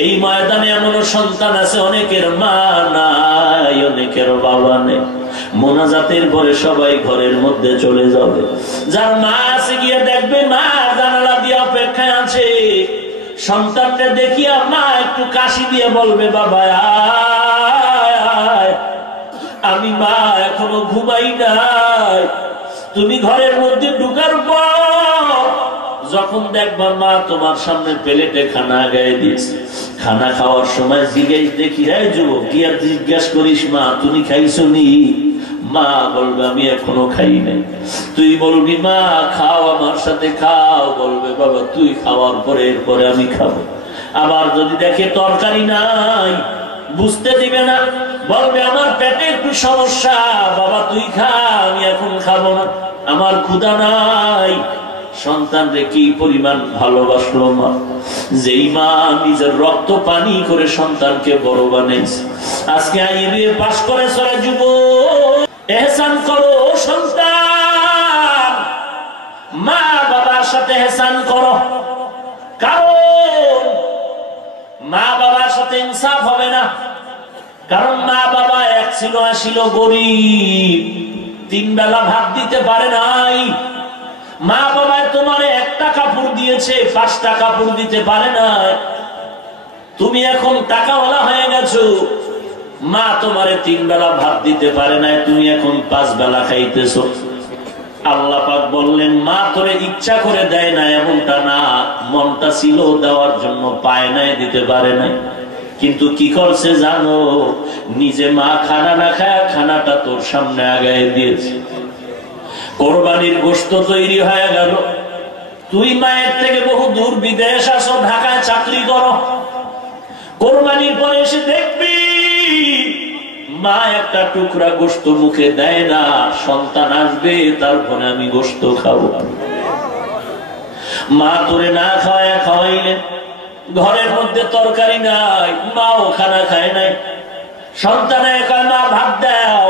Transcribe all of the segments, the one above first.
এই ময়দানে এমন সন্তান আছে অনেকের মা নাই, অনেকের বাবা নেই। মোনাজাতের পরে সবাই ঘরের মধ্যে চলে যাবে। যার মা আছে গিয়ে দেখবে মা জানালা দিয়ে অপেক্ষায় আছে। সন্তানকে দেখিয়া মা একটু কাশি দিয়ে বলবে, বাবা আয়, আমি মা এখনো ঘুমাই নাই। তুমি ঘরের মধ্যে ঢুকার পর যখন দেখবা মা তোমার সামনে প্লেটে খানা গায়ে দিয়েছে, খানা খাওয়ার সময় জিজ্ঞেস দেখি, হ্যাঁ যুবক কি আর জিজ্ঞাসা করিস মা তুমি খাইছো নি? মা বলবে আমি এখনো খাই নাই। তুই বলবি মা খাও আমার সাথে খাও, বলবে বাবা তুই খাওয়ার পরে এরপরে আমি খাবো। আবার যদি দেখে তরকারি নাই, বুঝতে দিবে না, বলবে আমার পেটে একটু সমস্যা, বাবা তুই খা আমি এখন খাবো না, আমার ক্ষুধা নাই। সন্তানরে কি পরিমাণ ভালোবাসলো মা। যেই মা নিজের রক্ত পানি করে সন্তানকে বড় বানাইছে। আজকে আইবিএ পাস করে চলে যুবক, এহসান করো সন্তান, মা বাবার সাথে এহসান করো। কারণ মা বাবার সাথে ইনসাফ হবে না। কারণ মা বাবা এক ছিল আসিল গরিব, 3 বেলা ভাত দিতে পারে নাই। মা বাবায় তোমার একটা কাপড় দিয়েছে, 5টা কাপড় দিতে পারে না। তুমি এখন টাকাওয়ালা হয়ে গেছো, মা তোমারে 3 বেলা ভাত দিতে পারে না, তুমি এখন 5 বেলা খাইতেছো। আল্লাহ পাক বললেন মা তোরে ইচ্ছা করে দেয় না এমনটা না, মনটা ছিল দেওয়ার জন্য, পায় নাই, দিতে পারে নাই। কিন্তু কি করছে জানো? নিজে মা খানা না খায় খানাটা তোর সামনে আগায় দিয়েছে। কোরবানির গোশত তৈরি হয়ে গেল, তুই মায়ের থেকে বহু দূর বিদেশ আসো, ঢাকায় চাকরি করো, কোরবানির পরে এসে দেখবি মা একটা টুকরা গোশত মুখে দেয় না। সন্তান আসবে তারপরে আমি গোশত খাবো। মা তোরে না খাওয়ায় খাওয়াইলেন, ঘরের মধ্যে তরকারি নাই, মাও খানা খায় নাই। সন্তানের কয় মা ভাত দাও,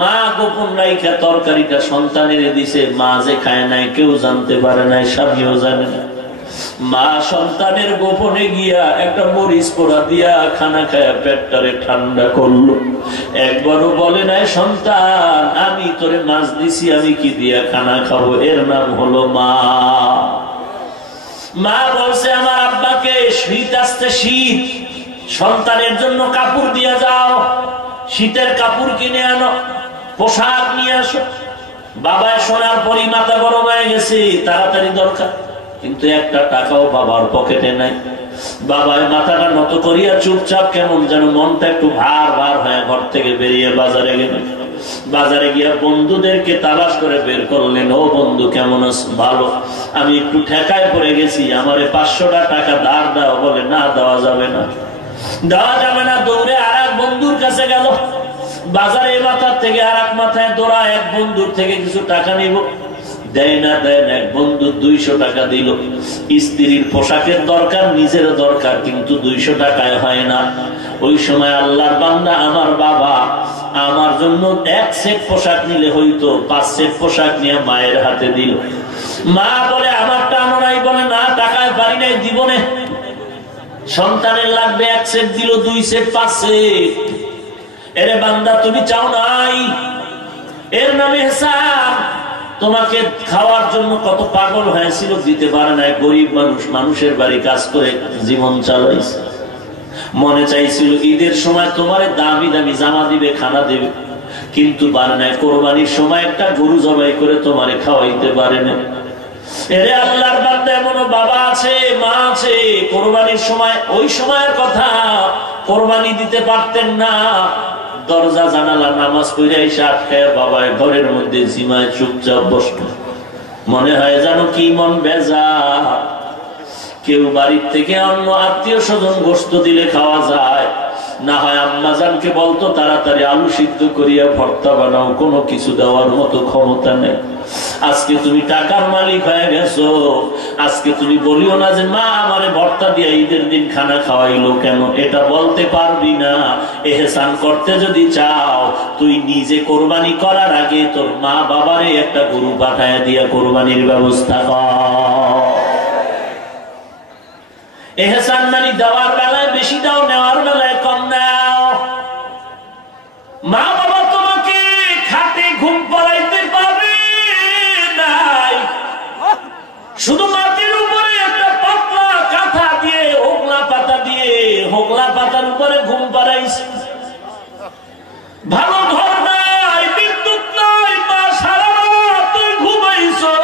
মা গোপন রাইখা তরকারিটা সন্তানের দিছে। মা যে খায় নাই কেউ জানতে পারে নাই, স্বামীও জানে না। মা সন্তানের গোপনে গিয়া একটা মরিচ পোড়া দিয়া খানা খায়া পেটটারে ঠান্ডা করলো। একবারও বলে নাই সন্তান আমি তোরে মাছ দিছি, আমি কি দিয়া খানা খাবো? এর নাম হলো মা। মা বলছে আমার আব্বাকে, শীত আসতে শীত, সন্তানের জন্য কাপড় দিয়ে যাও, শীতের কাপড় কিনে আনো, পোশাক নিয়ে আসো। বাবায় শোনার পরই মাথা গরম হয়ে গেছে, তাড়াতাড়ি দরকার। কিন্তু একটা টাকাও বাবার পকেটে নাই। বাবায় মাথাটা নত করিয়া চুপচাপ কেমন যেন মনটা একটু ভার ভার হয়ে ঘর থেকে বেরিয়ে বাজারে গেলেন। বাজারে গিয়া বন্ধুদেরকে তালাশ করে বের করলেন, ও বন্ধু কেমন আছো? ভালো, আমি একটু ঠেকায় পড়ে গেছি, আমারে 500টা টাকা ধার দাও। বলে না দেওয়া যাবে না, দেওয়া যাবে না। দৌড়ে আর এক বন্ধুর কাছে গেল, বাজারে মাথার থেকে আর এক মাথায় দৌড়া, এক বন্ধুর থেকে কিছু টাকা নিব। দেয় না, দেয় না। এক বন্ধু 200 টাকা দিল। স্ত্রীর পোশাকের দরকার, নিজের দরকার, কিন্তু 200 টাকায় হয় না। ওই সময় আল্লাহর বান্দা আমার বাবা আমার জন্য 1 সেট পোশাক নিলে হইতো, 5 সেট পোশাক নিয়ে মায়ের হাতে দিল। মা বলে আমারটা আনো নাই। বলে না টাকায় পারি নাই, দিব না। সন্তানের লাগবে 1 সেট, দিল 2 সেট, 5 সেট। এরে বান্দা তুমি চাও নাই, এর নামে হিসাব। তোমাকে খাওয়ার জন্য কত পাগল হয়েছিল, দিতে পারে না। গরিব মানুষ, মানুষের বাড়ি কাজ করে জীবন চালাইছে। মনে চাইছিল ঈদের সময় তোমারে দামি দামি জামা দিবে, খানা দিবে, কিন্তু পারে না। কোরবানির সময় একটা গরু জবাই করে তোমারে খাওয়াইতে পারে না। এরে আল্লাহর বান্দা, এমন বাবা আছে, মা আছে, কোরবানির সময়, ওই সময়ের কথা, কোরবানি দিতে পারতেন না। দরজা জানালা নামাজ পড়ে এসে আটকায় বাবায় ঘরের মধ্যে জিমায় চুপচাপ বসত। মনে হয় জানো কি মন বেজা। কেউ বাড়ির থেকে অন্য আত্মীয় স্বজন গোশত দিলে খাওয়া যায়, না হয় আম্মাজানকে বলতো তাড়াতাড়ি আলু সিদ্ধ করিয়া ভর্তা বানাও, কোনো কিছু দেওয়ার মতো ক্ষমতা নেই। আজকে তুমি টাকার মালিক হয়ে গেছো, আজকে তুমি বলিও না যে মা আমারে ভর্তা দিয়ে ঈদের দিন খানা খাওয়াইলো কেন, এটা বলতে পারবি না। এহসান করতে যদি চাও, তুই নিজে কোরবানি করার আগে তোর মা বাবারে একটা গরু পাঠায় দিয়া কোরবানির ব্যবস্থা কর। এহসান মানে দেওয়ার বেলায় বেশি দাও, নেওয়ার বেলায় কম নাও। মা বাবা তোমাকে খাটে ঘুম পাড়াইতে পারে নাই, শুধু মাটির উপরে একটা পাতলা কাঁথা দিয়ে, হোগলা পাতা দিয়ে, হোগলা পাতার উপরে ঘুম পাড়াইছে। ভালো ঘর নাই, বিদ্যুৎ নাই, মা সারা রাত তুই ঘুমাইছো।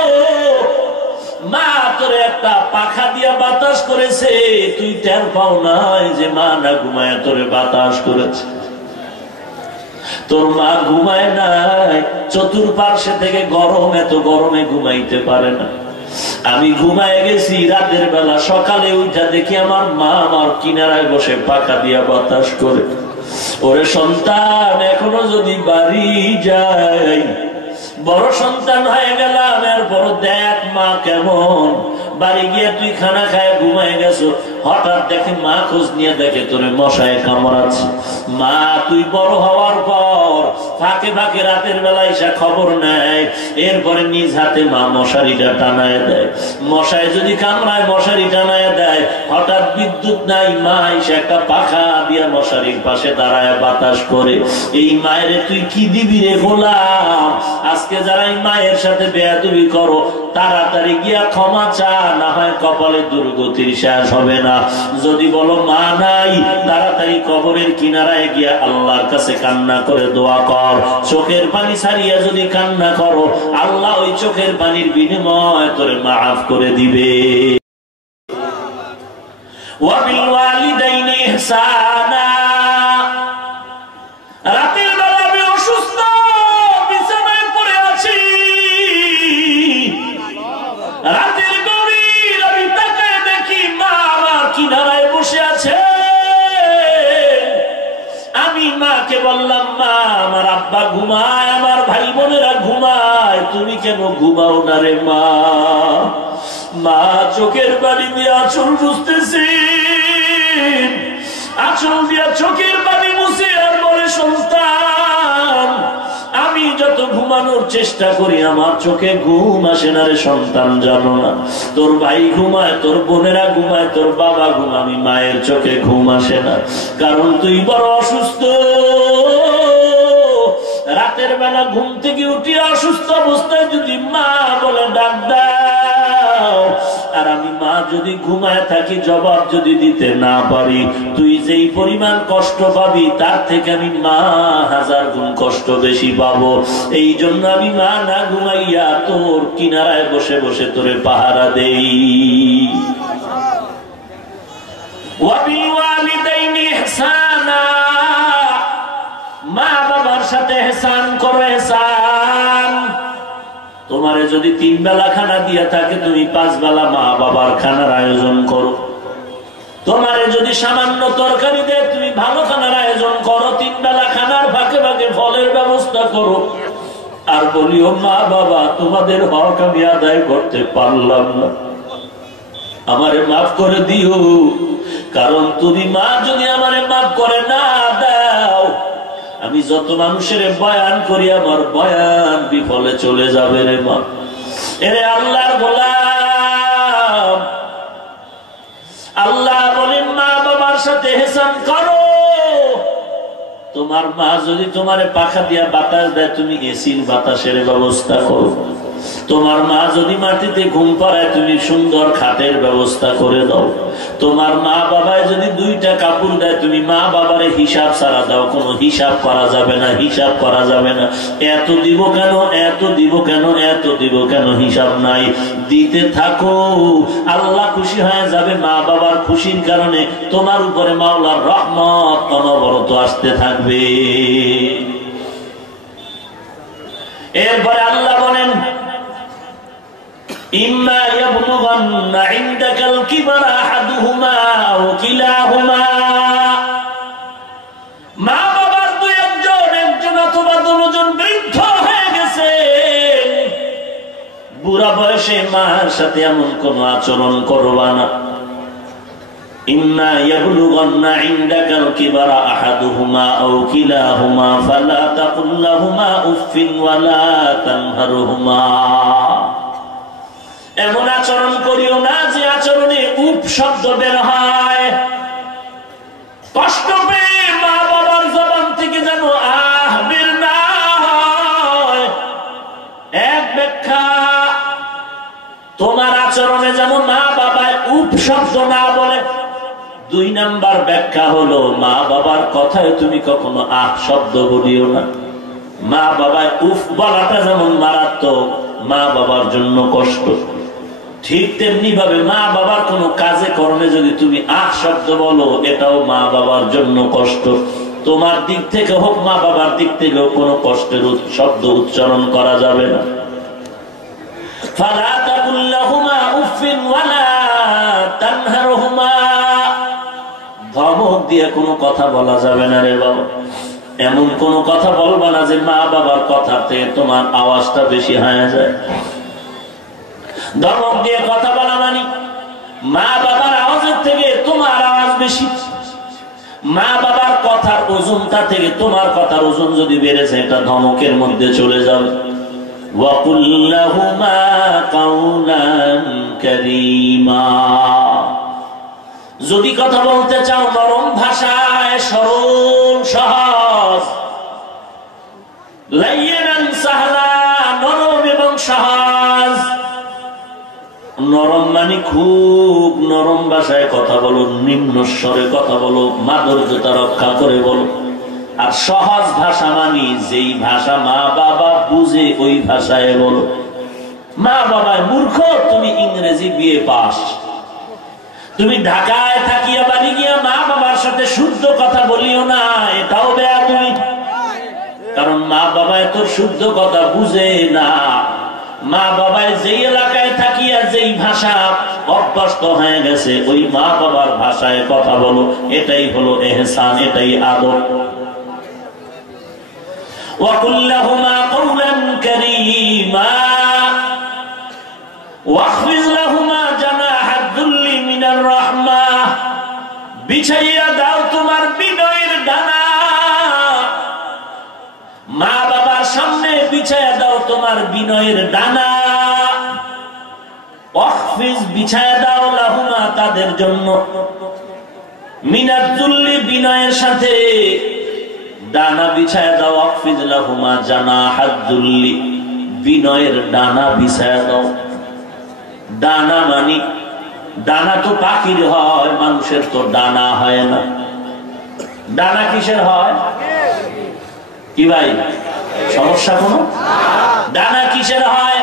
মা তোরে একটা পাখা দিয়া বাতাস করেছে, তুই টের পাও নাই যে মা না ঘুমায় তোরে বাতাস করেছে। তোর মা ঘুমায় নাই, চতুর্পার্শ্বে থেকে গরম, এত গরমে ঘুমাইতে পারে না। আমি ঘুমায় গেছি রাতের বেলা, সকালে উঠা দেখি আমার মা আমার কিনারায় বসে পাখা দিয়া বাতাস করে। ওরে সন্তান, এখনো যদি বাড়ি যাই, বড় সন্তান হয়ে গেলাম, এরপর দেখ মা কেমন। বাড়ি গিয়ে তুই খানা খায় ঘুমায় গেছো, হঠাৎ দেখে মা খোঁজ নিয়ে দেখে তোরে মশায় কামড়াচ্ছে। মা তুই বড় হওয়ার পর ফাঁকে ফাঁকে রাতের বেলায় এসে খবর নেয়, এরপরে নিজ হাতে মা মশারিটা টানায় দেয়। মশায় যদি কামড়ায় মশারি টানায় দেয়, হঠাৎ বিদ্যুৎ নাই, মা এসে একটা পাখা দিয়া মশারির পাশে দাঁড়ায় বাতাস করে। এই মায়ের তুই কি দিবি রে গোলাম? আজকে যারা এই মায়ের সাথে বেয়াদবি করো, তাড়াতাড়ি গিয়া ক্ষমা চা, না হয় কপালে দুর্গতির শেষ হবে না। যদি বলো মা নাই, তাড়াতাড়ি কবরের কিনারায় গিয়া আল্লাহর কাছে কান্না করে দোয়া কর। চোখের পানি ছাড়িয়া যদি কান্না করো, আল্লাহ ওই চোখের পানির বিনিময় তোরে মাফ করে দিবে। ওয়াবিল ওয়ালিদাইনি ইহসানা। রাতের বেলা আমি অসুস্থ, বিছানায় পড়ে আছি, রাতের গভীর আমি তাকায় দেখি মা আমার কিনারায় বসে আছে। আমি মাকে বললাম, মা আমার আব্বা ঘুমায়, আমার ভাই বোনেরা ঘুমায়, তুমি কেন ঘুমাও না রে মা? মা চোখের পানি দিয়ে আঁচল বুঝতেছি, আঁচল দিয়া চোখের পানি মুছে আর বলে, সন্তান আমি যত ঘুমানোর চেষ্টা করি আমার চোখে ঘুম আসে না রে সন্তান, জানো না? তোর ভাই ঘুমায়, তোর বোনেরা ঘুমায়, তোর বাবা ঘুমায়, আমি মায়ের চোখে ঘুম আসে না, কারণ তুই বড় অসুস্থ। রাতের বেলা ঘুম থেকে উঠি অসুস্থ অবস্থায় যদি মা বলে ডাক দাও, আর আমি মা যদি ঘুমায় থাকি জবাব যদি দিতে না পারি, তুই যেই পরিমাণ কষ্ট পাবি তার থেকে আমি মা 1000 গুণ কষ্ট বেশি পাবো। এই জন্য আমি মা না ঘুমাইয়া তোর কিনারায় বসে বসে তোরে পাহারা দেই। ওয়াবিল ওয়ালিদাইনি ইহসানা। মা বাবার সাথে ইহসান করো, ইহসান। তোমারে যদি 3 বেলা খানা দিয়া থাকে, তুমি 5 বেলা মা বাবার খানার আয়োজন করো। তোমারে যদি সামান্য তরকারি দেয়, তুমি ভালো খানার আয়োজন করো। 3 বেলা খানার ফাঁকে ফাঁকে ফলের ব্যবস্থা করো। আর বলিও, মা বাবা তোমাদের হক আমি আদায় করতে পারলাম না, আমারে মাফ করে দিও। কারণ তুমি মা যদি আমারে মাফ করে না দাও, আমি যত মানুষের বয়ান করি আমার বয়ান বিফলে চলে যাবে রে মা। এরে আল্লাহর গোলাম, আল্লাহ বলেন মা বাবার সাথে ইহসান করো। তোমার মা যদি তোমারে পাখা দিয়া বাতাস দেয়, তুমি এসির বাতাসের ব্যবস্থা করো। তোমার মা যদি মাটিতে ঘুম পাড়ায়, তুমি সুন্দর খাটের ব্যবস্থা করে দাও। তোমার মা বাবায় যদি 2টা কাপড় দেয়, তুমি মা বাবারে হিসাব ছাড়া দাও। কোনো হিসাব করা যাবে না, হিসাব করা যাবে না। এত দিব কেন, এত দিব কেন, এত দিব কেন, হিসাব নাই। দিতে থাকো, আল্লাহ খুশি হয়ে যাবে। মা বাবার খুশির কারণে তোমার উপরে মাওলার রহমত অনবরত আসতে থাকবে। এরপরে আল্লাহ বলেন, ইম্মা ইয়াবলুগান্না ইনদাকাল কিবরা আহাদুহুমা আও কিলাহুমা। মা বাবার দুই একজন অথবা দুজন বৃদ্ধ হয়ে গেছে, বুড়া বয়সে মার সাথে এমন কোন আচরণ করবা না। ইম্মা ইয়াবলুগান্না ইনদাকাল কিবরা আহাদুহুমা আও কিলাহুমা ফালা তাকুল লাহুমা উফফিন ওয়ালা তানহারহুমা। এমন আচরণ করিও না যে আচরণে উপ শব্দ বের হয়। যেমন মা বাবায় উপ শব্দ না বলে। 2 নাম্বার ব্যাখ্যা হলো মা বাবার কথায় তুমি কখনো আহ শব্দ বলিও না। মা বাবায় উফ বলাটা যেমন মারাত্মক, মা বাবার জন্য কষ্ট, ঠিক তেমনি ভাবে মা বাবার কোনো কাজে কর্মে যদি তুমি আহ শব্দ বলো, এটাও মা বাবার জন্য কষ্ট। তোমার দিক থেকে হোক, মা বাবার দিক থেকেও কোনো কষ্টের শব্দ উচ্চারণ করা যাবে না। ফালা তাকুল লাহুমা উফিন ওয়ালা তানহারহুমা, ধমক দিয়ে কোনো কথা বলা যাবে না রে বাবা। এমন কোন কথা বলবা না যে মা বাবার কথাতে তোমার আওয়াজটা বেশি হয়ে যায়। ধমক দিয়ে কথা বলা মানে মা বাবার আওয়াজের থেকে তোমার আওয়াজ বেশি। মা বাবার কথার ওজনটা থেকে তোমার কথার ওজন যদি বেড়ে যায়, এটা ধমকের মধ্যে চলে যাবে। ওয়াকুল লাহুমা কাওলান কারীমা, যদি কথা বলতে চাও নরম ভাষায়, সরল সহজ, লাইয়ানান সাহলা, নরম এবং সহজ। নরম মানে খুব নরম ভাষায় কথা বলো, নিম্ন স্বরে কথা বলো, মাধুর্যতা রক্ষা করে বলো। আর সহজ ভাষা মানে যেই ভাষা মা বাবা বুঝে ওই ভাষায় বলো। মা বাবায় মূর্খ, তুমি ইংরেজি বিএ পাস, তুমি ঢাকায় থাকিয়া বাড়ি গিয়া মা বাবার সাথে শুদ্ধ কথা বলিও না, এটাও বেয়াদবি। কারণ মা বাবায় তোর শুদ্ধ কথা বুঝে না। মা বাবায় যেই এলাকায় থাকিয়া যেই ভাষা অভ্যস্ত হয়ে গেছে, ওই মা বাবার ভাষায় কথা বলো, এটাই হলো ইহসান, এটাই আদব। ওয়াকুল লাহুমা কাওলান কারীমা ওয়াখফিজ লাহুমা জানাহাদ যুল্লি মিনার রাহমাহ, বিছাইয়া দাও তোমার বিনয়ের ডানা। মা বাবার সামনে বিছাইয়া দাও তোমার বিনয়ের ডানা। ওয়াখফিজ, বিছাইয়া দাও, লাহুমা, তাদের জন্য, মিনার যুল্লি, বিনয়ের সাথে ডানা বিছাইয়া দাও। ওয়াখফিজ লাহুমা জানাহাদ যুল্লি, বিনয়ের ডানা বিছাইয়া দাও। ডানা মানে ডানা তো পাখির হয়, মানুষের তো ডানা হয় না। ডানা কিসের হয়? কি ভাই, সমস্যা কোন? ডানা কিসের হয়?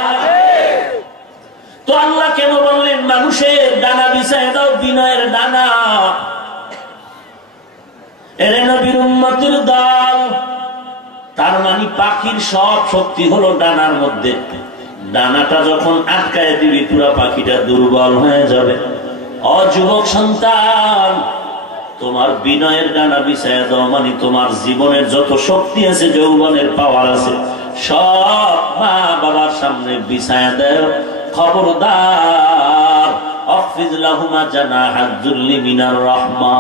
তো আল্লাহ কেন বললেন মানুষের ডানা বিছায় দাও, বিনয়ের ডানা? এরে নবীর উম্মতের দল, তার মানে পাখির সব শক্তি হলো ডানার মধ্যে। ডানাটা যখন আটকায় দিবি, পুরা পাখিটা দুর্বল হয়ে যাবে। অযুবক সন্তান, তোমার বিনয়ের ডানা বিছায়া দাও, মানে তোমার জীবনের যত শক্তি আছে, যৌবনের পাওয়ার আছে, সব মা বাবার সামনে বিছায়া দাও। খবরদার, ওয়াখফিজ লাহুমা জানাহাদ যুল্লি মিনার রাহমা।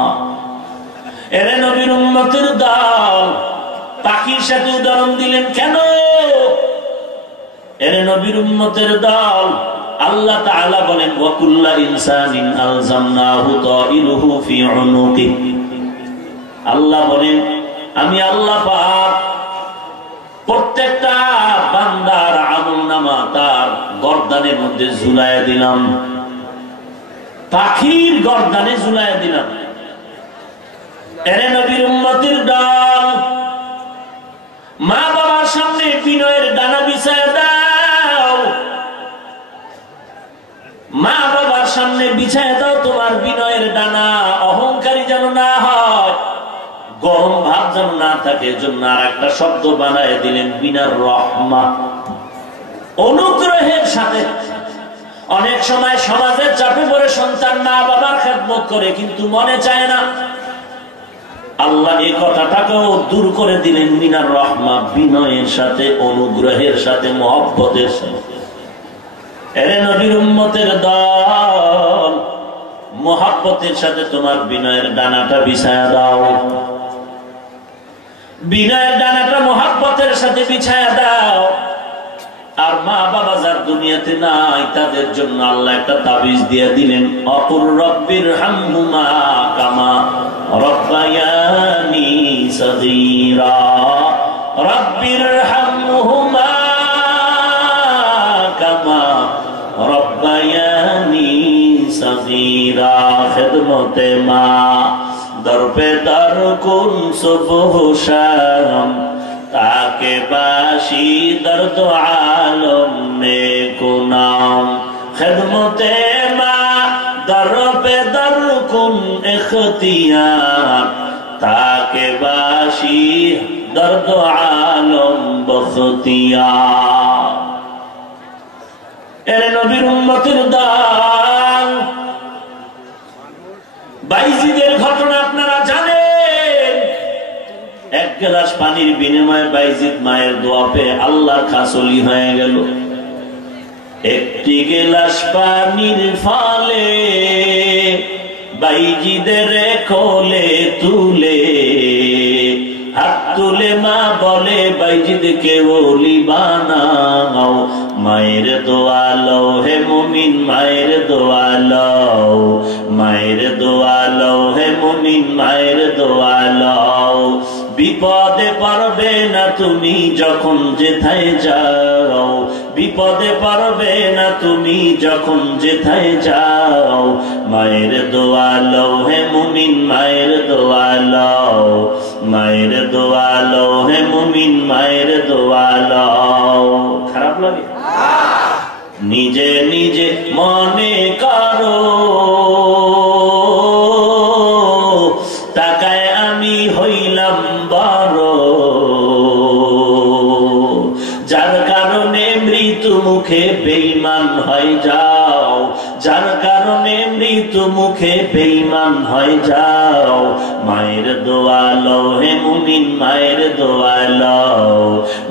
এরে নবীর উম্মতের দল, পাখির সাথে উদাহরণ দিলেন কেন? এরে নবীর উম্মতের দল, আল্লাহ তাআলা বলেন ওয়াকুল্লা ইনসানিন আলজামনাহু তাইরুহু ফি উনুকিহি। আল্লাহ বলেন আমি আল্লাহ পাক প্রত্যেকটা বান্দার আমলনামা তার গর্দানের মধ্যে ঝুলাইয়া দিলাম, পাখির গর্দানে ঝুলাইয়া দিলাম। এরে নবীর উম্মতের দল, মা বাবার সামনে বিনয়ের ডানা বিছায়া দাও। মা বাবার সামনে বিছায়া দাও তোমার বিনয়ের ডানা। অহংকারী যেন না হয়, গরম ভাব যেন না থাকে, জন্য আর একটা শব্দ বানায় দিলেন, মিনার রাহমা, অনুগ্রহের সাথে। অনেক সময় সমাজের চাপে পড়ে সন্তান মা বাবার খেদমত করে, কিন্তু মনে চায় না। আল্লাহ এই কথাটাকেও দূর করে দিলেন, মিনার রাহমা, বিনয়ের সাথে, অনুগ্রহের সাথে, মহব্বতের সাথে। এরে নবীর উম্মতের দল, মহব্বতের সাথে তোমার বিনয়ের ডানাটা বিছায়া দাও। বিনয়ের ডানাটা মহব্বতের সাথে বিছায়া দাও। আর মা বাবা যার দুনিয়াতে নাই, তাদের জন্য আল্লাহ একটা তাবিজ দিয়ে দিলেন, অকুর রব্বির হামহুমা কামা রব্বায়ানি সগীরা। রব্বির হামহুমা কামা রব্বায়ানি दर पे दर कुन सुबह शाम ताके बाशी दर्द आलम में गुनाम खिदमते माँ दर पे दर कुन इख्तियार ताके बाशी दर्द आलम बख्तियार। এরে নবীর উম্মতের দান বাইজিদের ঘটনা আপনারা জানেন। এক গ্লাস পানির বিনিময়ে বাইজিদ মায়ের দোয়া পেয়ে আল্লাহর খাসলি হয়ে গেল। একটি গ্লাস পানির ফলে বাইজিদের কোলে তুলে হাত তুলে মা বলে বাইজিদকে ওলি বানাও। মায়ের দোয়া লও হে মুমিন মায়ের দোয়া লও, মায়ের দোয়া লও হে মুমিন মায়ের দোয়া লও। বিপদে পারবে না তুমি যখন যেথায় যাও, বিপদে পারবে না তুমি যখন যেথায় যাও। মায়ের দোয়া লও হে মুমিন মায়ের দোয়া লও, মায়ের দোয়া লও হে মুমিন মায়ের দোয়া লও। খারাপ লাগে? নিজে নিজে মনে করো টাকায় আমি হইলাম বড়, যার কারণে মৃত্যু মুখে বেঈমান হয়ে যাও, যার কারণে মৃত্যু মুখে বেঈমান হয়ে যাও। মায়ের দোয়া লও হে মুমিন মায়ের দোয়া লও,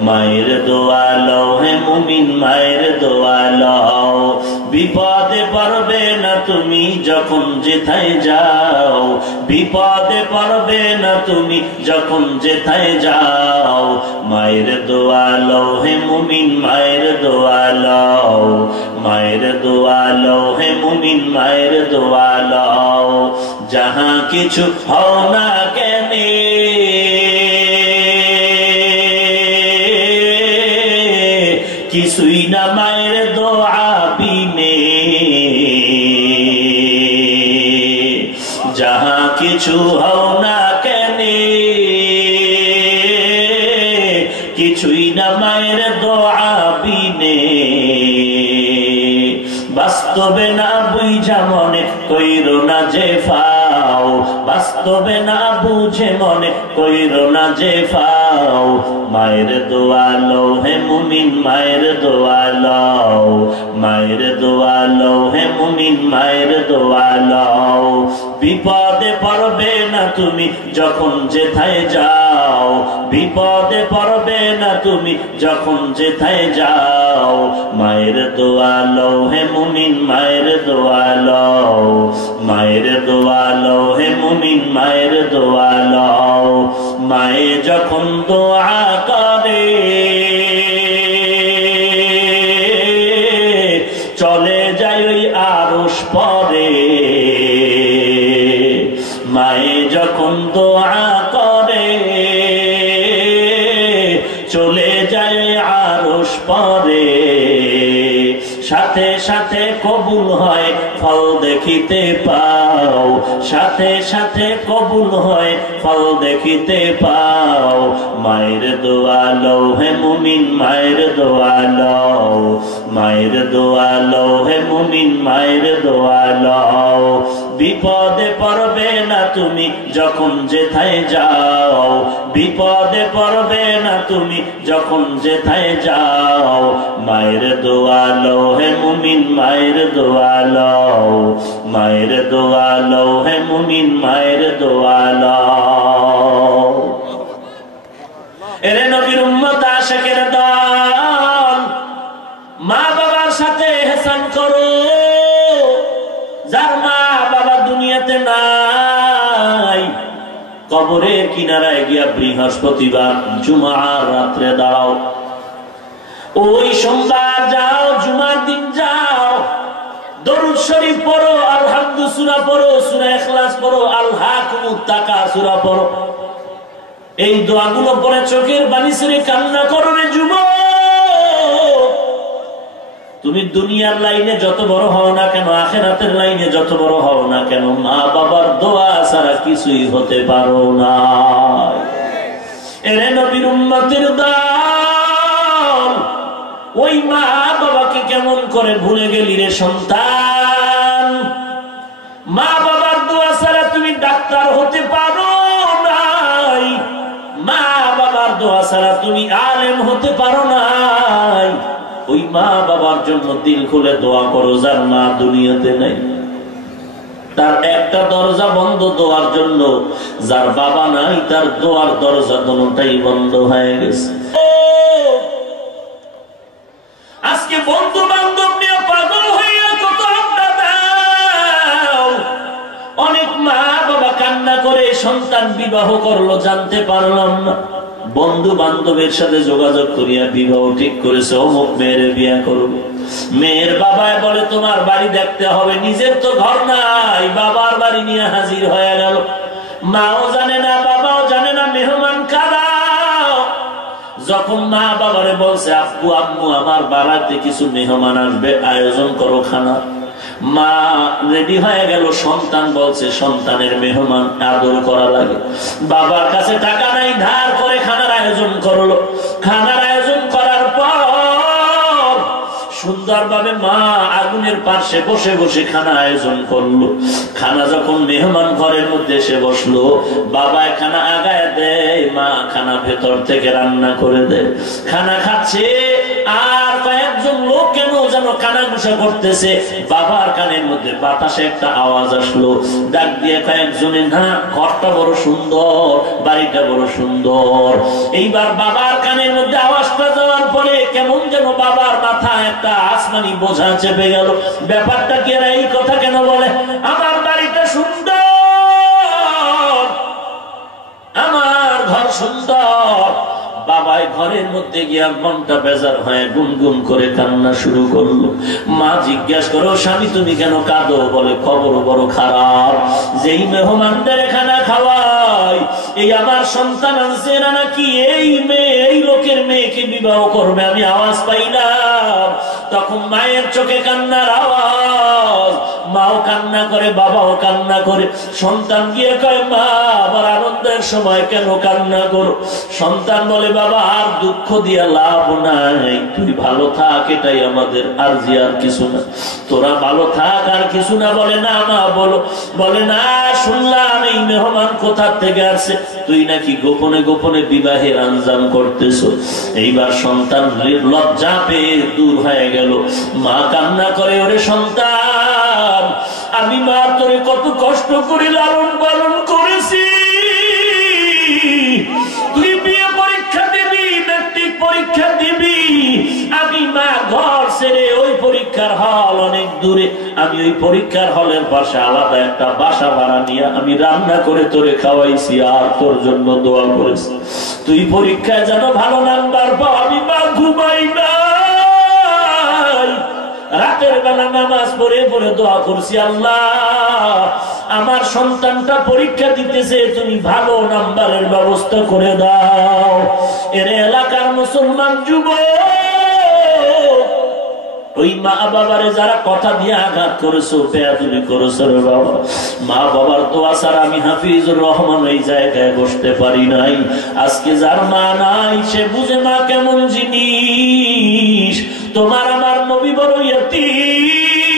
মায়ের দোয়া লও হে মুমিন মায়ের দোয়া লও। বিপদে পারবে না তুমি যখন যেথায় যাও, বিপদে পারবে না তুমি যখন যেথায় যাও। মায়ের দোয়া লও হে মুমিন মায়ের দোয়া লও, মায়ের দোয়া লও হে মুমিন মায়ের দোয়া লও। যাহা কিছু হও না কেনে কিছুই না মায়ের দোয়া বিনে, যাহা কিছু হও না কেনে কিছুই না মায়ের দোয়া বিনে। বাস্তবে না বুঝা মনে কইরো না যে ফাও, বাস্তবে না বুঝে মনে কইরো না যে ফাও। মায়ের দোয়া লও হে মুমিন মায়ের দোয়া লও, মায়ের দোয়া লও হে মুমিন মায়ের দোয়া লও। বিপদে পড়বে না তুমি যখন যেথায় যাও, বিপদে পড়বে না তুমি যখন যেথায় যাও। মায়ের দোয়া লও হে মুমিন মায়ের দোয়া লও, মায়ের দোয়া লও হে মুমিন মায়ের দোয়া লও। মায়ে যখন দোয়া করে চলে যায় ওই আরশ পরে, মায়ে যখন দোয়া করে চলে যায় আরশ পরে। সাথে সাথে কবুল হয় ফল দেখিতে পাও, সাথে সাথে কবুল হয় ফল দেখিতে পাও। মায়ের দোয়া লও হে মুমিন মায়ের দোয়া লও, মায়ের দোয়া লও হে মুমিন মায়ের দোয়া লও। বিপদে পড়বে না তুমি যখন যেথায় যাও, বিপদে পড়বে না তুমি যখন যেথায় যাও। মায়ের দোয়া লও হে মুমিন মায়ের দোয়া লও, মায়ের দোয়া লও হে মুমিন মায়ের দোয়া লও। এরে নবীর উম্মত আশিকের দল, মা বাবার সাথে ইহসান করো। যার মা বাবা দুনিয়াতে নাই কবরের কিনারায় গিয়া বৃহস্পতিবার জুমার রাত্রে দাঁড়াও, ওই সোমবার যাও, জুমার দিন যাও, দরুদ শরীফ পড়ো, আলহামদু সূরা পড়ো, সূরা ইখলাস পড়ো, আল হাকুমুত তাকাসুর পড়ো। এই দোয়াগুলো পড়ে চোখের পানি ছেড়ে কান্না করো রে যুবক। তুমি দুনিয়ার লাইনে যত বড় হও না কেন, আখিরাতের লাইনে যত বড় হও না কেন, মা বাবার দোয়া ছাড়া কিছুই হতে পারো না। এরে নবীর উম্মতের দল, ওই মা বাবাকে কেমন করে ভুলে গেলি রে সন্তান? মা বাবার দোয়া ছাড়া তুমি ডাক্তার হতে পারো নাই, মা বাবার দোয়া ছাড়া তুমি আলেম হতে পারো নাই। ওই মা বাবার জন্য দিল খুলে দোয়া করো, যার মা দুনিয়াতে নেই। তার একটা দরজা বন্ধ দোয়ার জন্য, যার বাবা নাই তার দোয়ার দরজা দুটোই বন্ধ হয়ে গেছে। আজকে বন্ধু বান্ধব নিয়ে পাগল হইয়া কত আড্ডা দাও। অনেক মা বাবা কান্না করে সন্তান বিবাহ করলো, জানতে পারলাম না। বন্ধু বান্ধবের সাথে যোগাযোগ করিয়া বিবাহ ঠিক করেছে, অমুক মেয়ের বিয়ে করবো। মেয়ের বাবায় বলে তোমার বাড়ি দেখতে হবে, নিজের তো ঘর নাই, বাবার বাড়ি নিয়ে হাজির হয়ে গেল। মাও জানে না, বাবাও জানে না মেহমান কারা। যখন মা বাবারে বলছে আব্বু আম্মু আমার বাড়িতে কিছু মেহমান আসবে, আয়োজন করো খানা, মা রেডি হয়ে গেল। সন্তান বলছে সন্তানের মেহমান আদর করা লাগে, বাবার কাছে টাকা নাই, ধার করে খানার আয়োজন করলো। খানার আয়োজন করার পর সুন্দরভাবে মা আগুনের পাশে বসে বসে খানা আয়োজন করলো। খানা যখন মেহমান ঘরের মধ্যে এসে বসলো, বাবা খানা আগায় দেয়, মা খানা ভেতর থেকে রান্না করে দেয়। খানা খাচ্ছে, আর কয়েকজন লোক কেন যেন কানা ঘুষা করতেছে। বাবার কানের মধ্যে বাতাসে একটা আওয়াজ আসলো, ডাক দিয়ে কয়েকজনে, না ঘরটা বড় সুন্দর, বাড়িটা বড় সুন্দর। এইবার বাবার কানের মধ্যে আওয়াজটা যাওয়ার পরে কেমন যেন বাবার মাথায় একটা আসমানি বোঝা চেপে গেল। ব্যাপারটা কি, এই কথা কেন বলে? আমার বাড়িটা সুন্দর, আমার ঘর সুন্দর। বাবাই ঘরের মধ্যে গিয়া মনটা বেজার হয়ে গুনগুন করে কান্না শুরু করলো। মা জিজ্ঞাসা করো স্বামী তুমি কেন কাঁদো? বলে খবর বড় খারাপ, যেই মেহমানদের খানা খাওয়াই এই আমার সন্তান আনছে না নাকি এই মেয়ে, এই লোকের মেয়েকে বিবাহ করবে, আমি আওয়াজ পাইলাম। তখন মায়ের চোখে কান্নার আওয়াজ, মাও কান্না করে, বাবাও কান্না করে। সন্তান গিয়ে কয় মা আবার আনন্দের সময় কেন কান্না করো? সন্তান বলে বাবা আর দুঃখ দিয়া লাভ নাই, তুই ভালো থাক এটাই আমাদের আরজি, আর কিছু না। তোরা ভালো থাক আর কিছু না। বলে না মা বলো। বলে না শুনলাম এই মেহমান কোথা থেকে আসছে, তুই নাকি গোপনে গোপনে বিবাহের আঞ্জাম করতেছ। এইবার সন্তান লজ্জা পেয়ে দূর হয়ে গেল। মা কান্না করে, ওরে সন্তান আমি মা তোরে কত কষ্ট করে লালন পালন করেছি, তুই বিয়ে পরীক্ষা দিবি, ম্যাট্রিক পরীক্ষা দিবি, আমি মা ঘর ছেড়ে ওই পরীক্ষার হল অনেক দূরে, আমি ওই পরীক্ষার হলের পাশে আলাদা একটা বাসা ভাড়া নিয়ে আমি রান্না করে তোরে খাওয়াইছি আর তোর জন্য দোয়া করেছি, তুই পরীক্ষায় যেন ভালো নাম্বার পাও। আমি মা ঘুমাই না, রাতের বেলা নামাজ পড়ে পড়ে দোয়া করছি, আল্লাহ আমার সন্তানটা পরীক্ষা দিতেছে, তুমি ভালো নাম্বারের ব্যবস্থা করে দাও। এর এলাকার মুসলমান যুবক, ওই মা বাবারে যারা কথা দিয়ে আঘাত করেছো, বেয়াদবি করেছো রে বাবা, মা বাবার দোয়া ছাড়া আমি হাফিজুর রহমান এই জায়গায় বসতে পারি নাই। আজকে যার মা নাই সে বুঝে মা কেমন জিনিস। তোমার আমার নবী বড় ইয়তীম,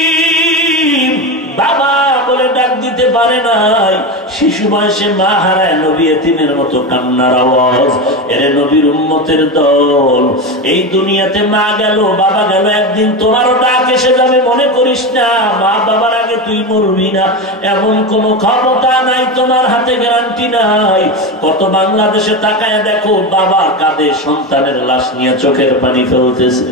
বাবা বলে ডাক দিতে পারে নাই। শিশু বয়সে মা হারায় নবী ইয়তীমের মতো কান্নার আওয়াজ। এরে নবীর উম্মতের দল, এই দুনিয়াতে মা গেল বাবা গেল, একদিন তোমারও ডাক এসে যাবে, মনে করিস না মা বাবার আগে তুই মরবি না, এমন কোন ক্ষমতা নাই তোমার হাতে, গ্যারান্টি নাই। কত বাংলাদেশে তাকায় দেখো বাবার কাঁধে সন্তানের লাশ নিয়ে চোখের পানি ফেলতেছে।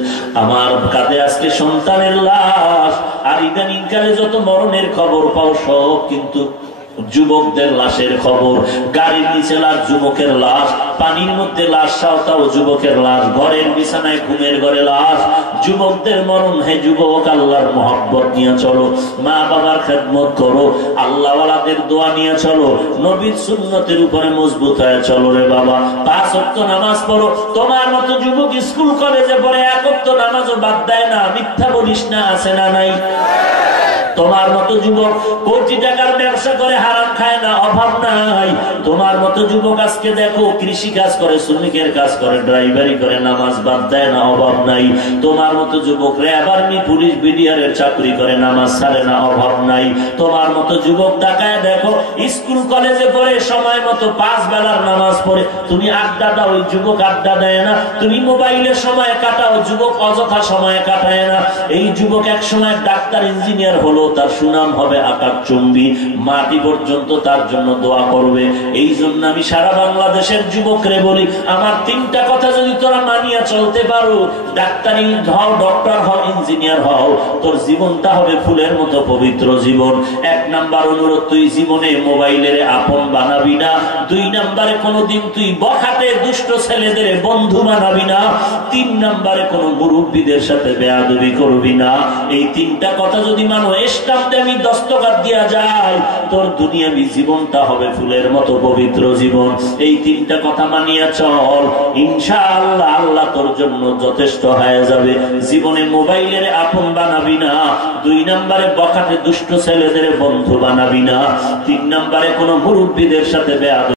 আমার কাঁধে আজকে সন্তানের লাশ, আর ইদানিং কালে যত মরণের খবর পাও সব কিন্তু যুবকদের লাশের খবর, গাড়ির নিচে লাশ যুবকের লাশ, পানির মধ্যে লাশ তাও যুবকের লাশ, ঘরের বিছানায় ঘুমের ঘরে লাশ, যুবকদের মরণ। হে যুবক, আল্লাহর মহব্বত নিয়ে চলো, মা বাবার খেদমত করো, আল্লাহওয়ালাদের দোয়া নিয়ে চলো, নবীর সুন্নতের উপরে মজবুত হয়ে চলো রে বাবা। 5 ওয়াক্ত নামাজ পড়ো। তোমার মতো যুবক স্কুল কলেজে পড়ে 1 ওয়াক্ত নামাজও বাদ দেয় না, মিথ্যা বলিস না, আছে না নাই? তোমার মতো যুবক কোটি টাকার ব্যবসা করে হারাম খায় না, অভাব নাই। তোমার মতো যুবক আজকে দেখো কৃষি কাজ করে, শ্রমিকের কাজ করে, ড্রাইভারি করে, নামাজ বাদ দেয় না, অভাব নাই। তোমার মতো যুবক র্যাব আর্মি পুলিশ বিডিআরের চাকরি করে, নামাজ ছাড়ে না, অভাব নাই। তোমার মতো যুবক তাকায় দেখো স্কুল কলেজে পড়ে সময় মতো 5 বেলার নামাজ পড়ে। তুমি আড্ডা দাও, ওই যুবক আড্ডা দেয় না। তুমি মোবাইলে সময় কাটাও, যুবক অযথা সময় কাটায় না। এই যুবক এক সময় ডাক্তার ইঞ্জিনিয়ার হলো, তার সুনাম হবে আকাশচুম্বী, মাটি পর্যন্ত তার জন্য দোয়া করবে। এই জন্য আমি সারা বাংলাদেশের যুবকরে বলি, আমার 3টা কথা যদি তোরা মানিয়া চলতে পারো, ডাক্তারি হও, ডক্টর হও, ইঞ্জিনিয়ার হও, তোর জীবনটা হবে ফুলের মতো পবিত্র জীবন। 1 নাম্বার অনুরোধ, তুই জীবনে মোবাইলের আপন বানাবি না। 2 নাম্বারে কোনোদিন তুই বখাটে দুষ্ট ছেলেদের বন্ধু বানাবি না। 3 নাম্বারে কোনো মুরব্বীদের সাথে বেয়াদবি করবি না। এই 3টা কথা যদি মানো, আমি দস্তখত দিয়া যায়, তোর দুনিয়াবি জীবনটা হবে ফুলের মতো পবিত্র জীবন। এই 3টা কথা মানিয়া চল, ইনশাআল্লাহ আল্লাহ তোর জন্য যথেষ্ট হয়ে যাবে। জীবনে মোবাইলের আপন বানাবি না। 2 নাম্বারে বখাটে দুষ্ট ছেলেদের বন্ধু বানাবি না। 3 নাম্বারে কোনো মুরব্বীদের সাথে বেয়াদবি